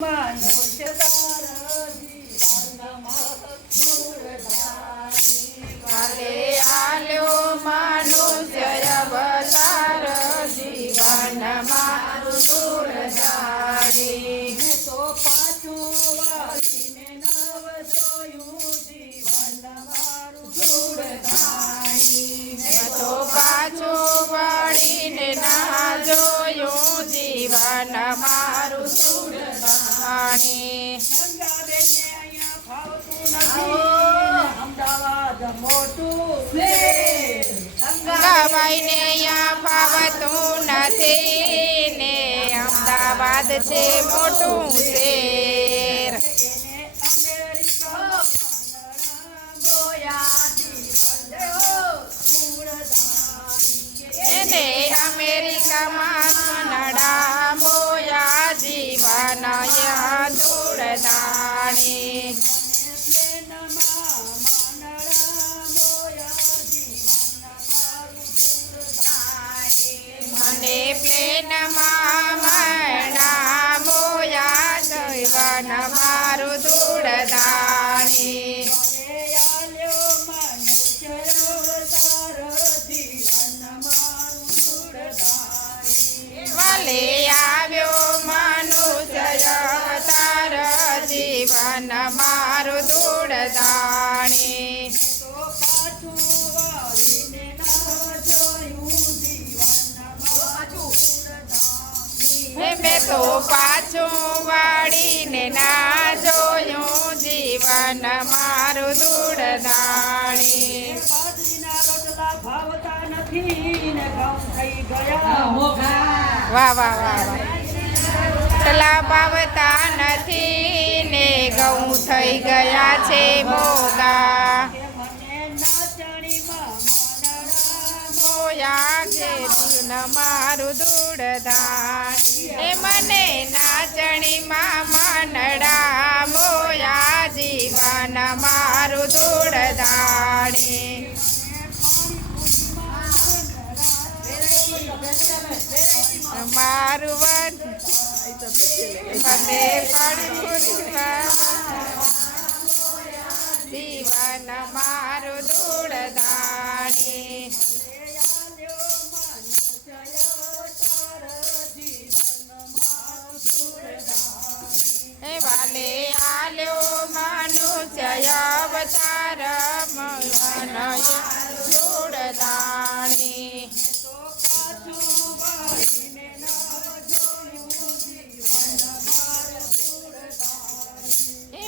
મનુષ્ય તારા જીવનમાં સુરધારી કાલે આલ્યો મનુષ્ય અવતાર જીવન મારું સુરધારી. મેં તો પાછું વાળીને નવ જોયું જીવન મારું સુરધારી મેં તો પાછું વળીને ના જોયું જીવન મારું સુરધારી. ગંગાબેનને અહીંયા ફાવતું નથી અમદાવાદ મોટું છે ગંગાબાઈને અહીંયા ફાવતું નથી ને અમદાવાદ છે મોટું શહેર. એને અમેરિકા ગોયા જીવન સુરધારી એને અમેરિકામાં કનડા મોયા જીવન દૂરદાણી. મને પ્લેનમાં મરણા મોયા જીવન મારું દૂરદાણી. ભલે આવ્યો મનુષ્ય અવતાર જીવન મારું દૂરદાણી. મેં તો પાછું વાળીને ના જોયું જીવન મારું દૂરદાણી. ભાવતા નથી ને ઘઉં થઈ ગયા વાહ વાહ વાહ વાહ. તલા પાવતા નથી ને ઘઉં થઈ ગયા છે મોગા. મને નાચણીમાં મોયા છે જીવન મારું દૂરદાણી. એ મને નાચણીમાં મનડા મોયા જીવન મારું દૂરદાણી. મારું વન મને જીવન મારું દૂરદાણી. એ વાલે આલ્યો મનુષ્ય અવતાર મનય દૂરદાણી.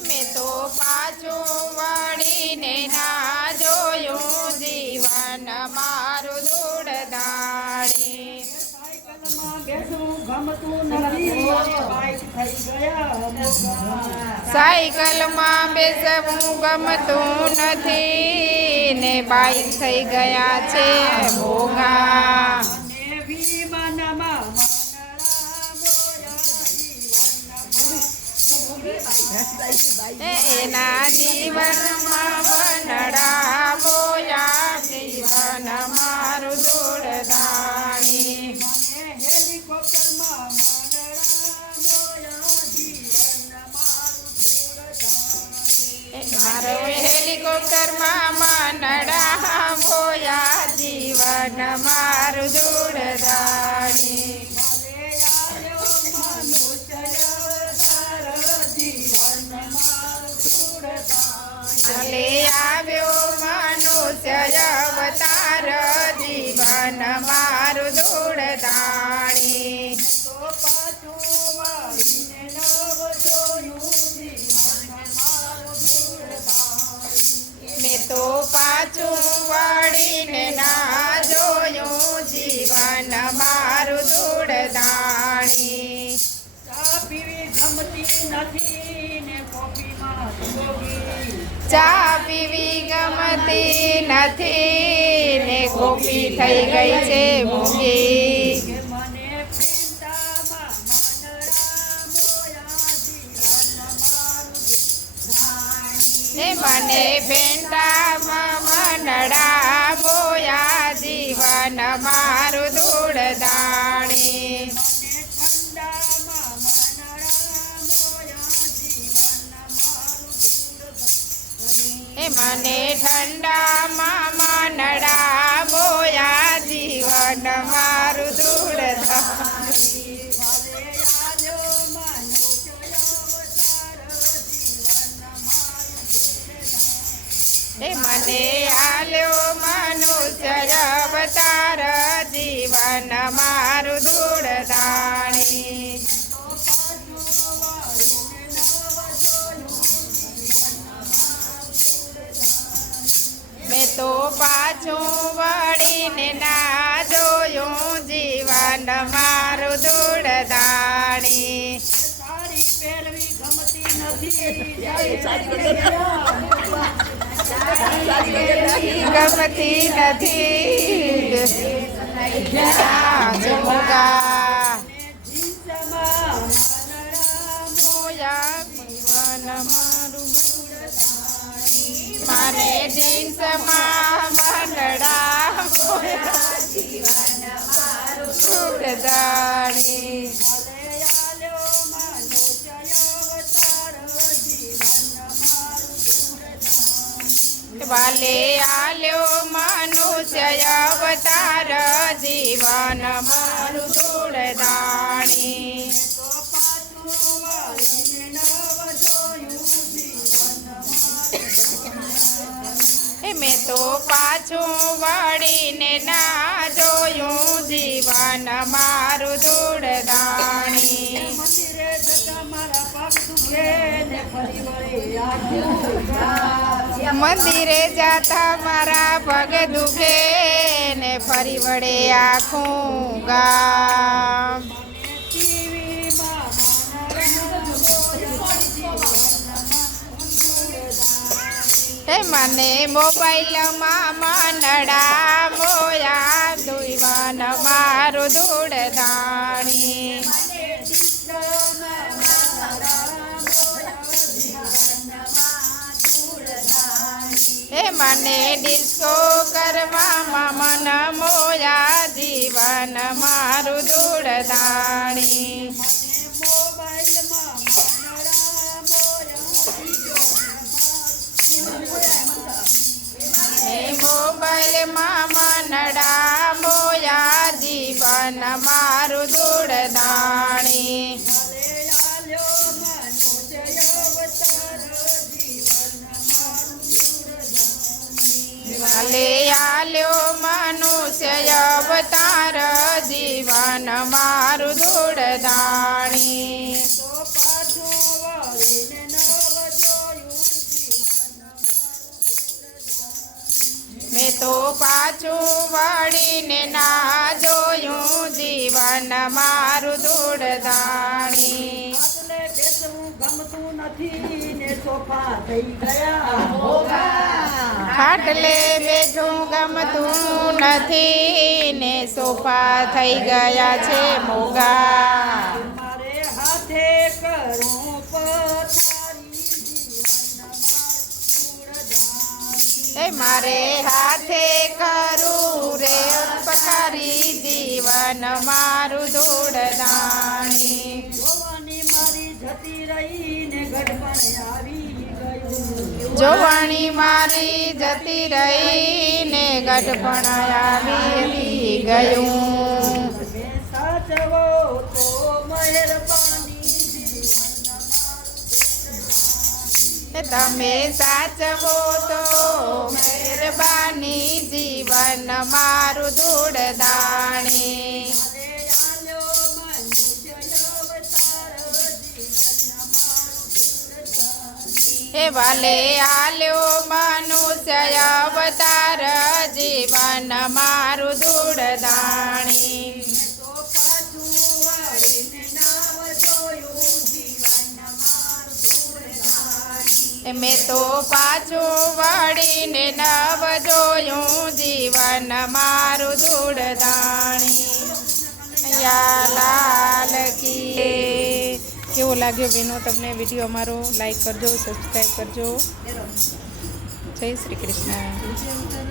મેં તો પાછું વળીને ના જોયું જીવન મારું દૂરદાણી. સાયકલમાં બેસવું ગમતું નથી ને બાઈક થઈ ગયા છે મોંઘા. એના જીવનમાં વનડા બોયા જીવન મારું દૂરદાણી. મારો હેલિકોપ્ટરમાં મનડા બોયા જીવન મારું દૂરદાણી. ચલે આવ્યો મનુષ્ય અવતાર જીવન મારું દૂરદાણી. મેં તો પાછું વળીને ના જોયું જીવન મારું દૂરદાણી. ચા પીવી ગમતી નથી ને કોફી થઈ ગઈ છે મોંઘી. મને પેંટામાં મનડા બોયા જીવન મારું દૂરદાણી. એ મને ઠંડામાં માનડા બોયા જીવન મારું ધૂળધાણી ભલે આલ્યો મનુષ્ય અવતાર જીવન મારું ધૂળધાણી. એ મને આલ્યો મનુષ્ય અવતાર જીવન મારું ધૂળધાણી મેં તો પાછું વળીને ના જોયું જીવન મારું ધૂળધાણી સાડી પહેરવી ગમતી નથી ગમતી નથી મોગા જીસમાં માનડા મોયા જીવન મારું મારે જીન્સમાં મંડળા મોયા જીવન મારું ધૂળધાણી ભલે આલ્યો મનુષ્ય અવતાર જીવન મારું વાલે આલ્યો મનુષ્ય અવતાર જીવન મારું ધૂળધાણી મેં તો પાછું વળીને ના જોયું જીવન મારું ધૂળધાણી મંદિરે જતા મારા પગ દુખે ને ફરી વળી આવ્યું. મંદિરે જાતા મારા પગ દુખે ને ફરી વળે આખું ગામ ટીવીમાં હે મને મોબાઈલમાં માનડા મોયા જીવન મારું ધૂળધાણી હે મને ડિસ્કો કરવામાં મન મોયા જીવન મારું ધૂળધાણી મોબાઈલમાં મનડા મોયા જીવન મારું ધૂળધાણી ભલે આલ્યો મનુષ્ય અવતાર જીવન મારું ધૂળધાણી મેં તો પાછું વળીને ના જોયું જીવન મારું ધૂળધાણી ગમતું નથી ને સોફા થઈ ગયા ખાટલે બેઠું ગમતું નથી ને સોફા થઈ ગયા છે મોગા મારે હાથે કરું એ મારે હાથે કરું રે પથારી જીવન મારું ધૂળધાણી જોવાની મારી જતી રહી ને ગઢપણ આવી ગયું જોવાણી મારી જતી રહી ને ગઢપણ આવી ગયું સાચવો તો મહેરબાની તમે સાચવો તો મહેરબાની જીવન મારું ધૂળધાણી હે વાલે આલ્યો મનુષ્ય અવતાર જીવન મારું ધૂળધાણી મેં તો પાછું વળીને નવ જોયું જીવન મારું ધૂળધાણી યા લાલ કી કેવો લાગ્યો બેનો તમને વિડીયો અમારો લાઈક કરજો સબસ્ક્રાઈબ કરજો જય શ્રી કૃષ્ણ.